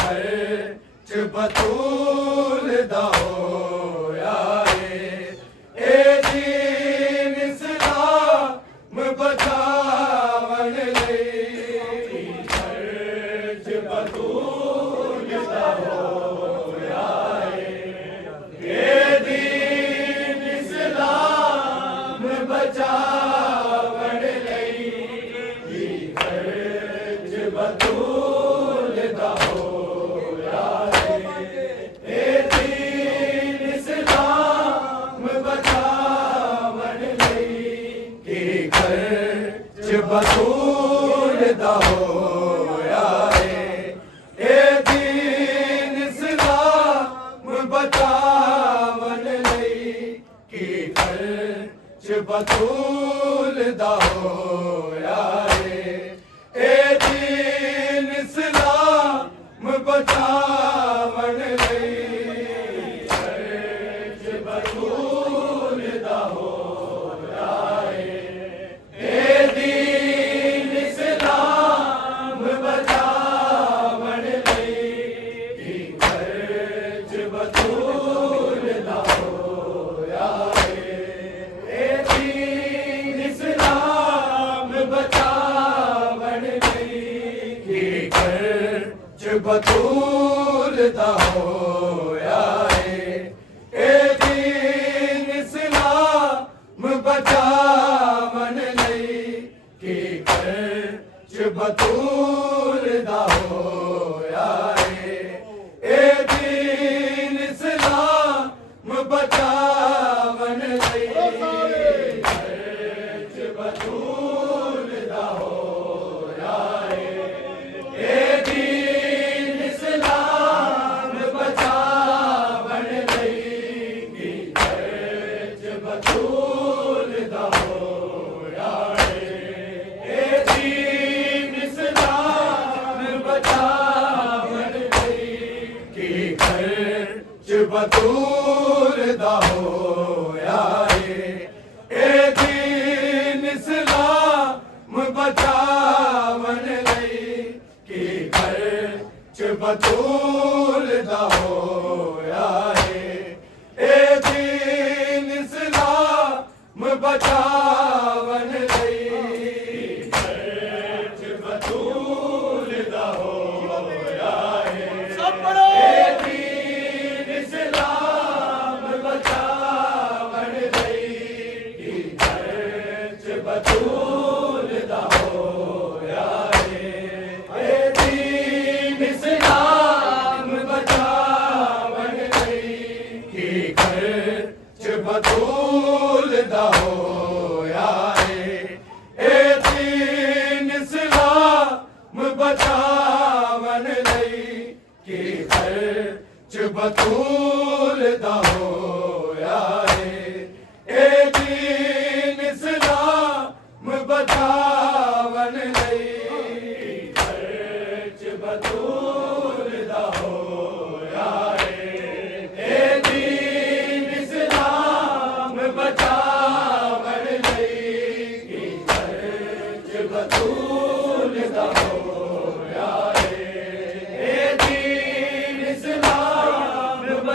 खर्च बतूल दा होया ए दीन इस्लाम बचावन लई खर्च बतूल दा होया ए दीन इस्लाम बचावन लई खर्च बतूल दा होया ए दीन इस्लाम बचावन लई खर्च बतूल दा होया ए दीन इस्लाम बचावन लई खर्च बतूल दा होया ए दीन इस्लाम बचावन लई खर्च बतूल दा होया ए दीन इस्लाम बचावन लई खर्च बतूल दा होया ए दीन इस्लाम बचावन लई खर्च बतूल दा होया ए दीन इस्लाम बचावन लई खर्च बतूल दा होया ए दीन इस्लाम बचावन लई खर्च बतूल दा होया ए दीन इस्लाम बचावन लई खर्च बतूल दा होया ए दीन इस्लाम बचावन लई खर्च बतूल दा होया ए दीन इस्लाम बचावन लई खर्च बतूल दा होया ए दीन इस्लाम बचावन लई खर्च बतूल दा होया सब पढ़ो ए दीन इस्लाम बचावन लई खर्च बतूल दा होया ए दीन इस्लाम बचावन लई खर्च बतूल दा होया ए दीन इस्लाम बचावन लई खर्च बतूल दा होया ए दीन इस्लाम बचावन लई खर्च बतूल दा होया ए दीन इस्लाम बचावन लई खर्च बतूल दा होया ए दीन इस्लाम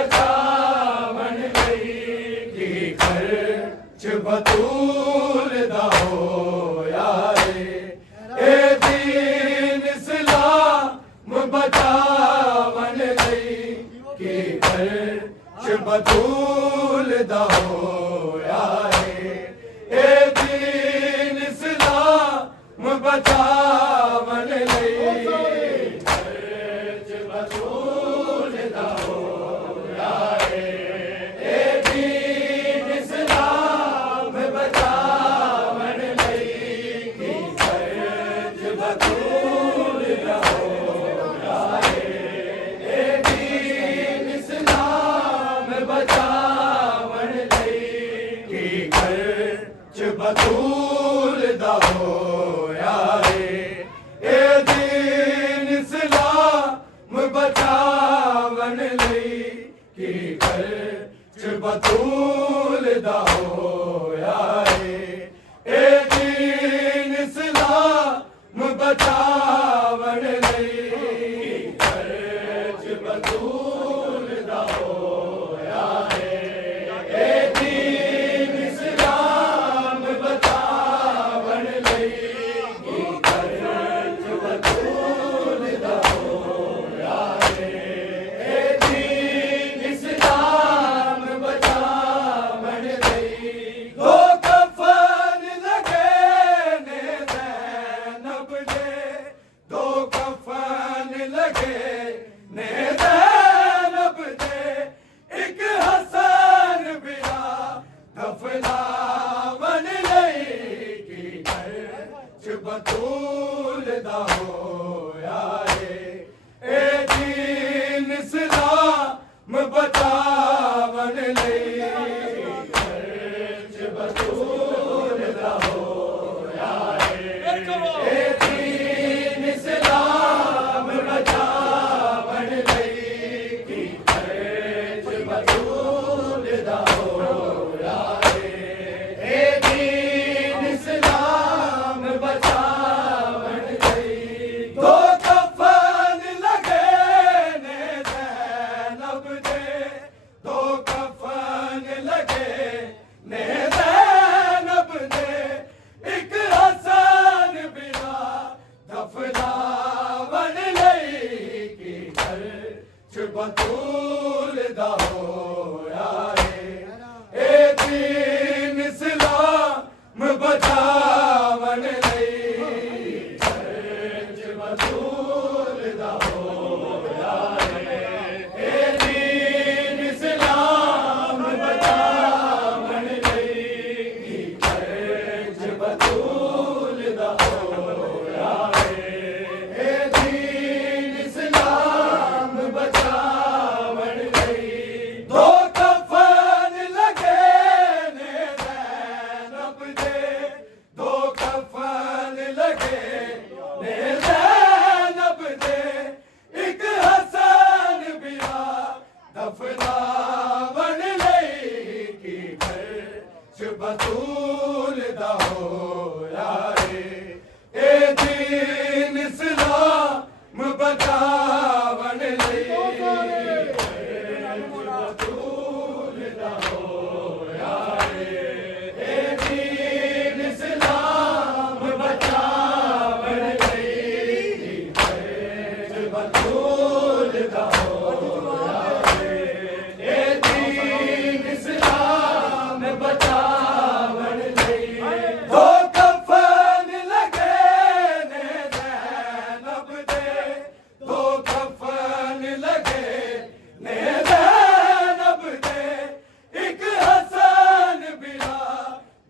बचावन लई खर्च बतूल दा होया ए दीन इस्लाम बचावन लई खर्च बतूल दा होया ए दीन इस्लाम बचावन लई खर्च बतूल दा होया ए दीन इस्लाम बचावन लई खर्च बतूल दा होया ए दीन इस्लाम बचावन लई खर्च बतूल दा होया ए दीन इस्लाम बचावन लई खर्च बतूल दा होया ए दीन इस्लाम बचावन लई बतूलदा होया है ए दीन इस्लाम बचावन लई की खर्च बतूलदा होया है ए दीन इस्लाम बचावन लई दो कफन लगे ने ज़ैनब दे दो कफन लगे ने ज़ैनब दे एक हसन बिना दफनावन लई की खर्च बतूलदा होया है ए दीन इस्लाम बचावन लई खर्च बतूलदा होया है ए दीन इस्लाम बचावन लई की खर्च बतूलदा होया है ए दीन इस्लाम बचावन लई दो कफन लगे ने ज़ैनब दे दो कफन लगे ने ज़ैनब दे एक हसन बिना दफनावन लई की खर्च बतूलदा होया है ए दीन इस्लाम बचावन लई खर्च बतूलदा होया है ए दीन इस्लाम बचावन लई की खर्च बतूलदा होया है ए दीन इस्लाम बचावन लई दो कफन लगे ने ज़ैनब दे दो कफन लगे ने ज़ैनब दे एक हसन बिना दफनावन लई की खर्च बतूलदा होया है ए दीन इस्लाम बचावन लई खर्च बतूलदा होया है ए दीन इस्लाम बचावन लई खर्च बतूलदा होया है ए दीन इस्लाम बचावन लई दो कफन लगे ने ज़ैनब दे दो कफन लगे ने ज़ैनब दे एक हसन बिना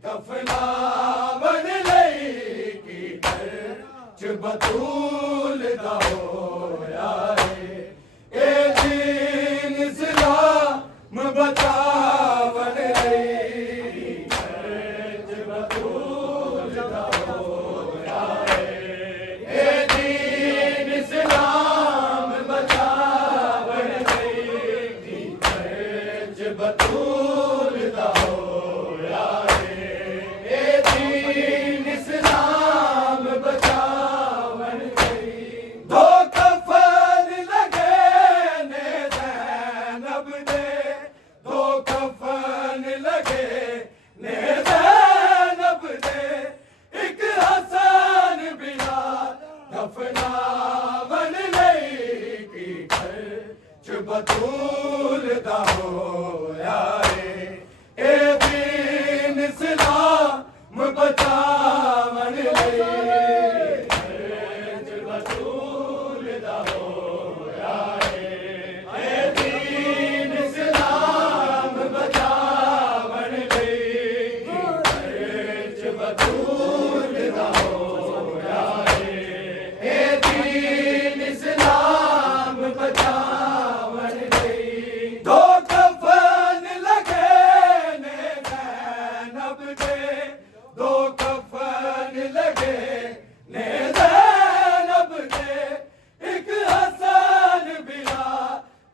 दफनावन लई की खर्च बतूलदा होया है ए दीन इस्लाम बचावन लई खर्च बतूलदा होया है ए दीन इस्लाम बचावन लई खर्च बतूलदा होया है ए दीन इस्लाम बचावन लई दो कफन लगे ने ज़ैनब दे दो कफन लगे ने ज़ैनब दे एक हसन बिना दफनावन लई की खर्च बतूलदा होया है ए दीन इस्लाम बचावन लई खर्च बतूलदा होया है ए दीन इस्लाम बचावन लई खर्च बतूलदा होया है ए दीन इस्लाम बचावन लई दो कफन लगे ने ज़ैनब दे दो कफन लगे ने ज़ैनब दे एक हसन बिना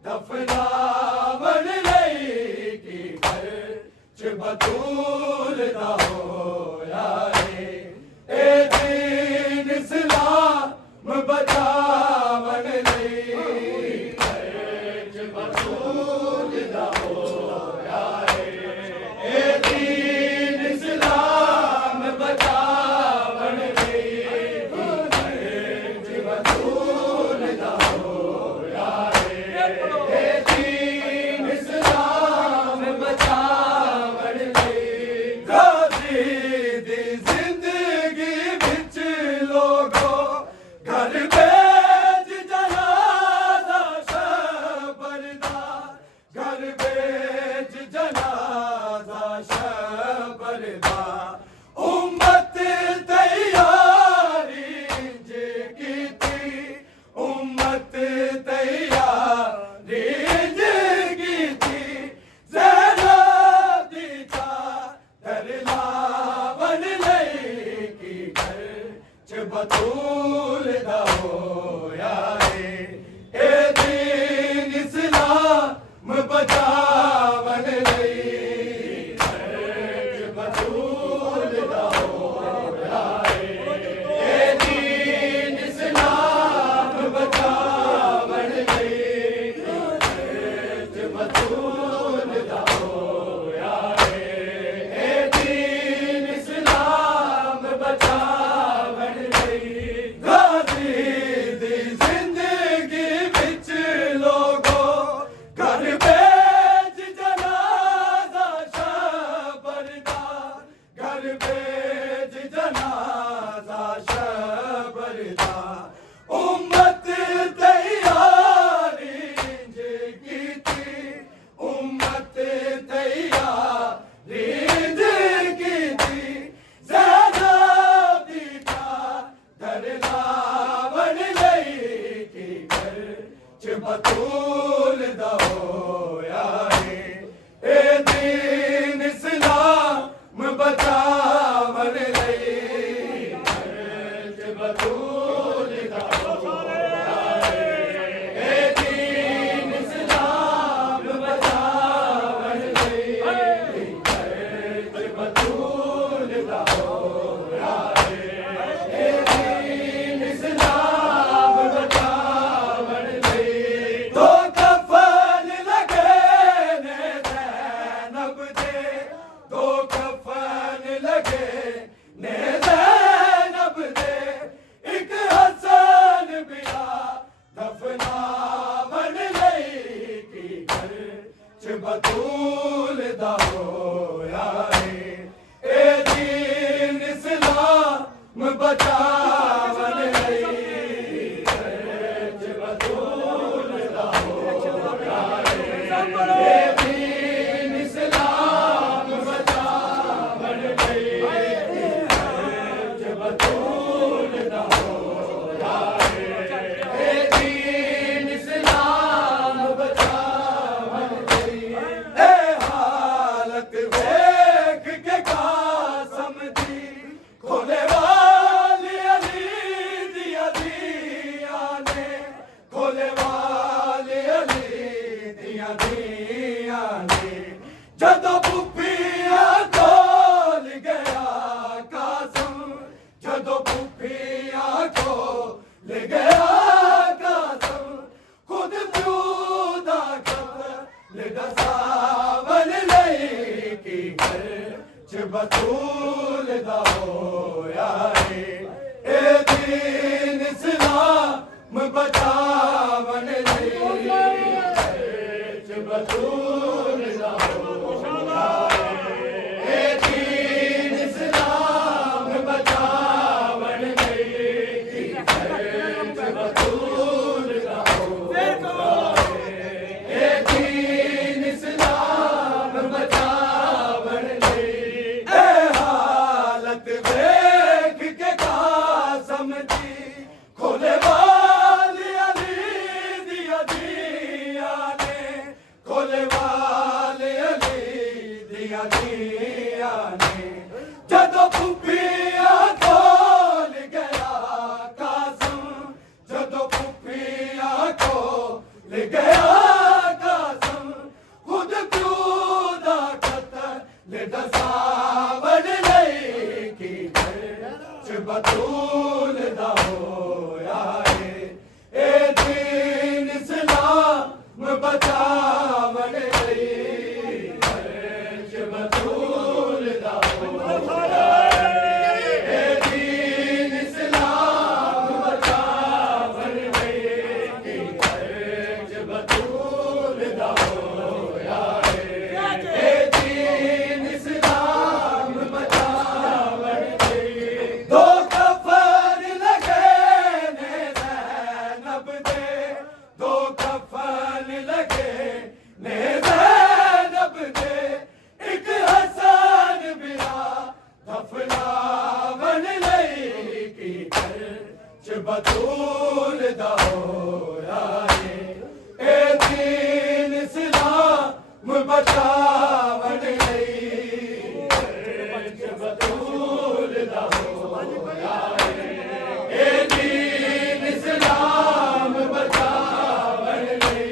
दफनावन लई की खर्च बतूलदा होया है ए दीन इस्लाम बचावन लई खर्च च बतूलदा होया है ए दीन इस्लाम बचावन लई च बतूलदा होया है ए दीन इस्लाम बचावन लई च बतूलदा होया है ए दीन इस्लाम बचावन लई दो कफन लगे ने ज़ैनब दे दो कफन लगे ने ज़ैनब दे एक हसन बिया दफनावन लई की घर च बतूलदा होया है ए दीन इस्लाम बचावन लई च बतूलदा होया है ए दीन इस्लाम बचावन लई च बतूलदा होया है ए दीन इस्लाम बचावन लई ए हालत वेख के कासम दी खोले वाली अली दिया दिया ने खोले वाली अली दिया दिया ने जदों पुफिया खोल गया कासम जदों पुफिया खोल गया कासम खुद प्यूदा कत्ल दसावन लई की घर च बतूलदा होया है ए दीन इस्लाम बचावन लई च बतूलदा होया है ए दीन इस्लाम बचावन लई च बतूलदा होया है ए दीन इस्लाम बचावन लई ए हालत वेख के कासम दी खोले वाली अली दिया दिया ने खोले वाली अली दिया दिया ने जदों पुफिया खोल गया कासम जदों पुफिया खोल गया कासम खुद प्यूदा कत्ल दसावन लई की घर च बतूलदा होया है ए दीन इस्लाम बचावन लई च बतूलदा होया है ए दीन इस्लाम बचावन लई च बतूलदा होया है ए दीन इस्लाम बचावन लई दो कफन लगे ने ज़ैनब दे दो कफन लगे ने ज़ैनब दे एक हसन बिया दफनावन लई की घर च बतूलदा होया है ए दीन इस्लाम बचावन लई च बतूलदा होया है ए दीन इस्लाम बचावन लई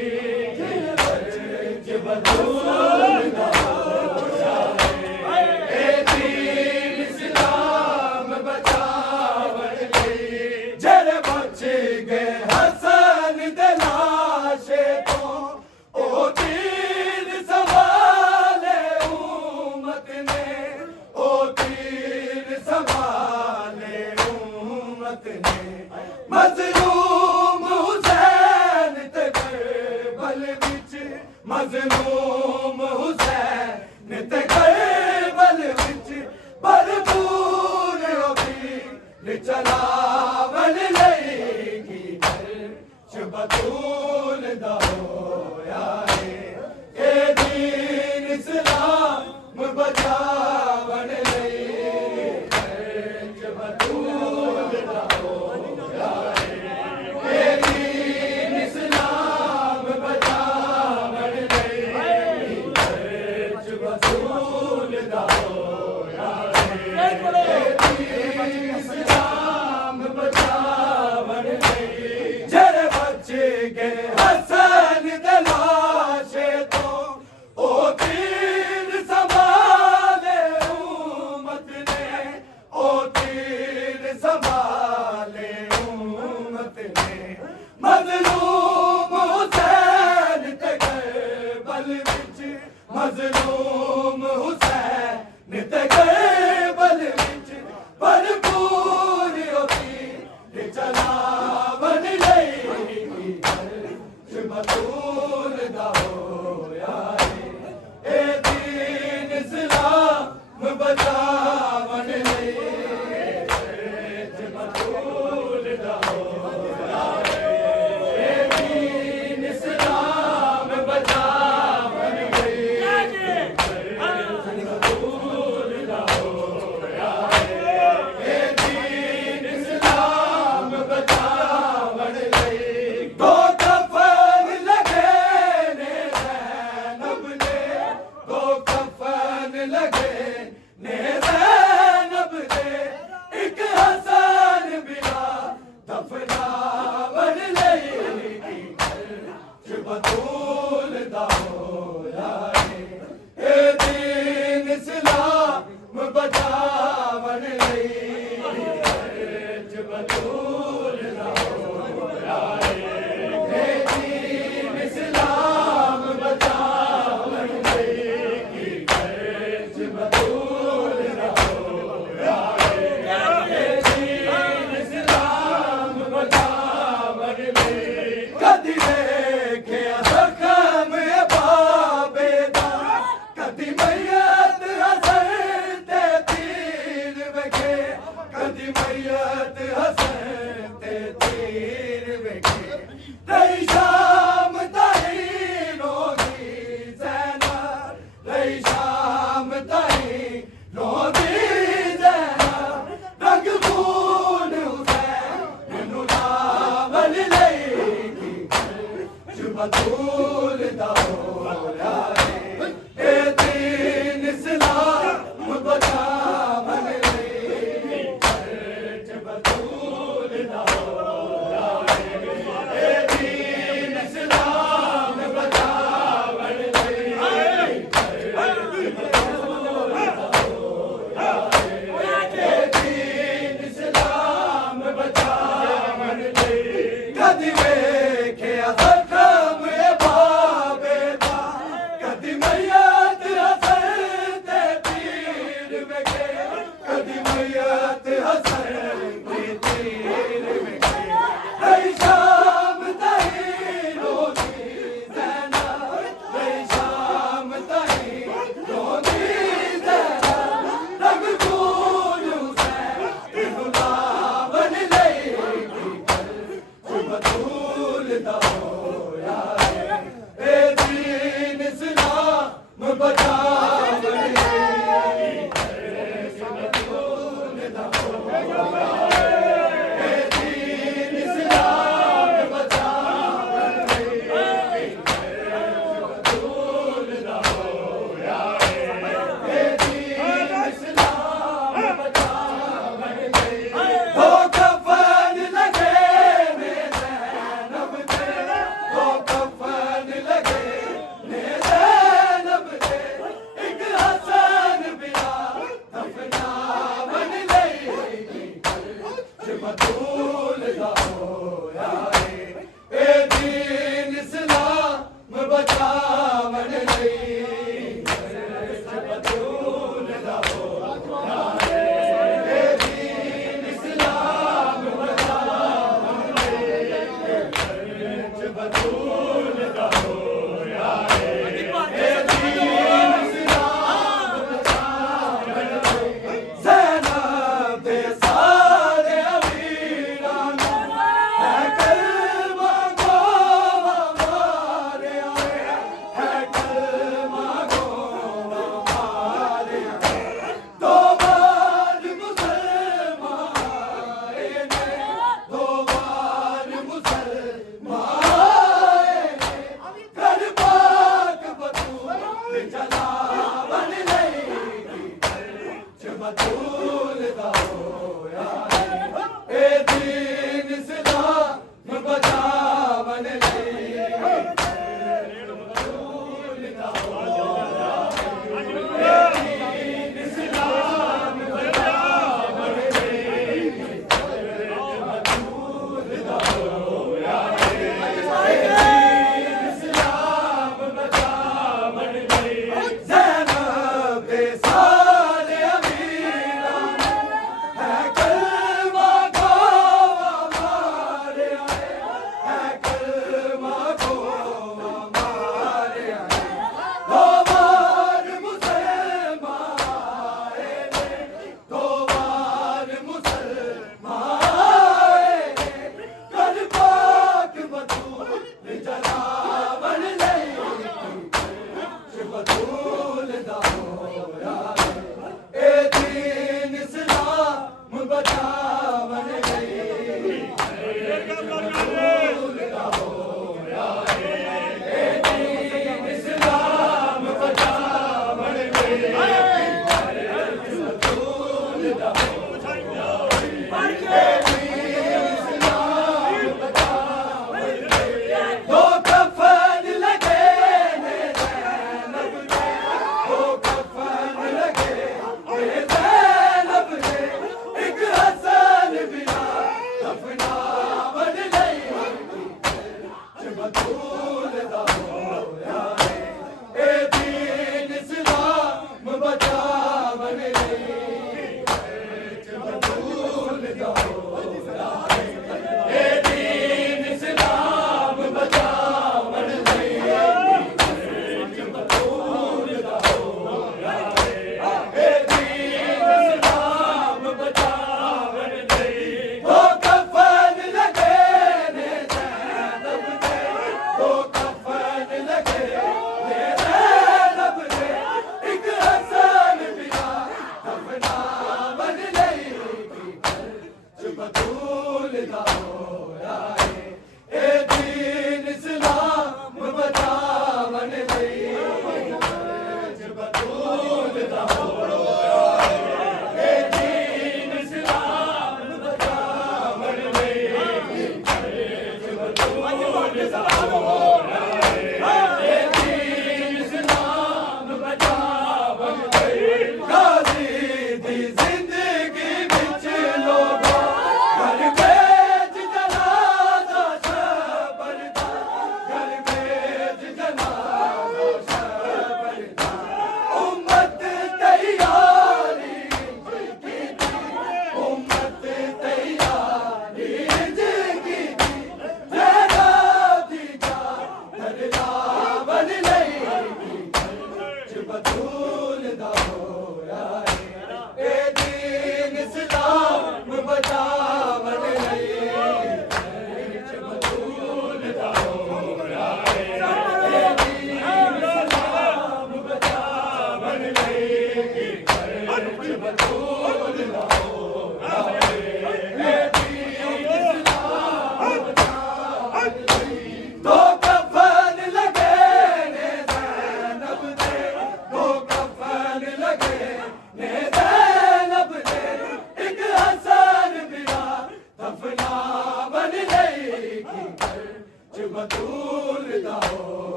च बतूलदा होया है ए दीन इस्लाम बचावन लई जरे बच गए हसन दे लाशे तो ओ तीर संभाले उम्मत ने ओ तीर संभाले उम्मत ने मजलूम हुसैन ते करबल विच मजलूम हुसैन ते करबल विच भरपूर होगी चलावन लई की घर च बतूलदा होया है ए दीन इस्लाम बचावन लई घर च बतूलदा होया है ए दीन इस्लाम दा होया ए दीन इस्लाम बचावन लई च बतूल दा होया ए दीन इस्लाम बचावन लई बतूल दा होया ए दीन इस्लाम बचावन लई दो कफन लगे ने ज़ैनब दे दो कफन लगे ने ज़ैनब दे एक हसन बिला दफनावन लई च बतूल दा होया ए दीन इस्लाम बचावन लई च बतूल दा होया ए दीन इस्लाम बचावन लई च बतूल दा होया ए दीन इस्लाम बचावन लई कदी देखिया ज़ख्म बाबे दा कदी मैयत हसन ते तीर वेखे कदी मैयत हसन ते तीर वेखे रही शाम ताई रोगी ज़ैनब रही शाम ताई रोगी ज़ैनब रंग खून हुसैन मैनू लावन लई च बतूल दा होया ए दीन इस्लाम बचावन लई च बतूल दा होया ए दीन इस्लाम बचावन लई च बतूल दा होया ए दीन इस्लाम बचावन लई कदी वेखिया ज़ख्म बाबे दा कदी मैयत हसन ते तीर वेखे कदी मैयत हसन ते तीर वेखे रही शाम ताई रोगी ज़ैनब रही शाम ताई रोगी ज़ैनब रंग खून हुसैन मैनू लावन लई च बतूल दा होया ए दीन इस्लाम बचावन लई च बतूल दा होया ए दीन इस्लाम बचावन लई च बतूल दा होया ए दीन इस्लाम बचावन लई दो कफन लगे ने ज़ैनब दे दो कफन लगे ने ज़ैनब दे एक हसन बिला दफनावन लई च बतूल दा होया ए दीन इस्लाम बचावन लई च बतूल दा होया ए दीन इस्लाम बचावन लई च बतूल दा होया ए दीन इस्लाम बचावन लई ज़ैनब दे सारे अमीरां नूं है कलमा गवा मारिया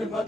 Chimba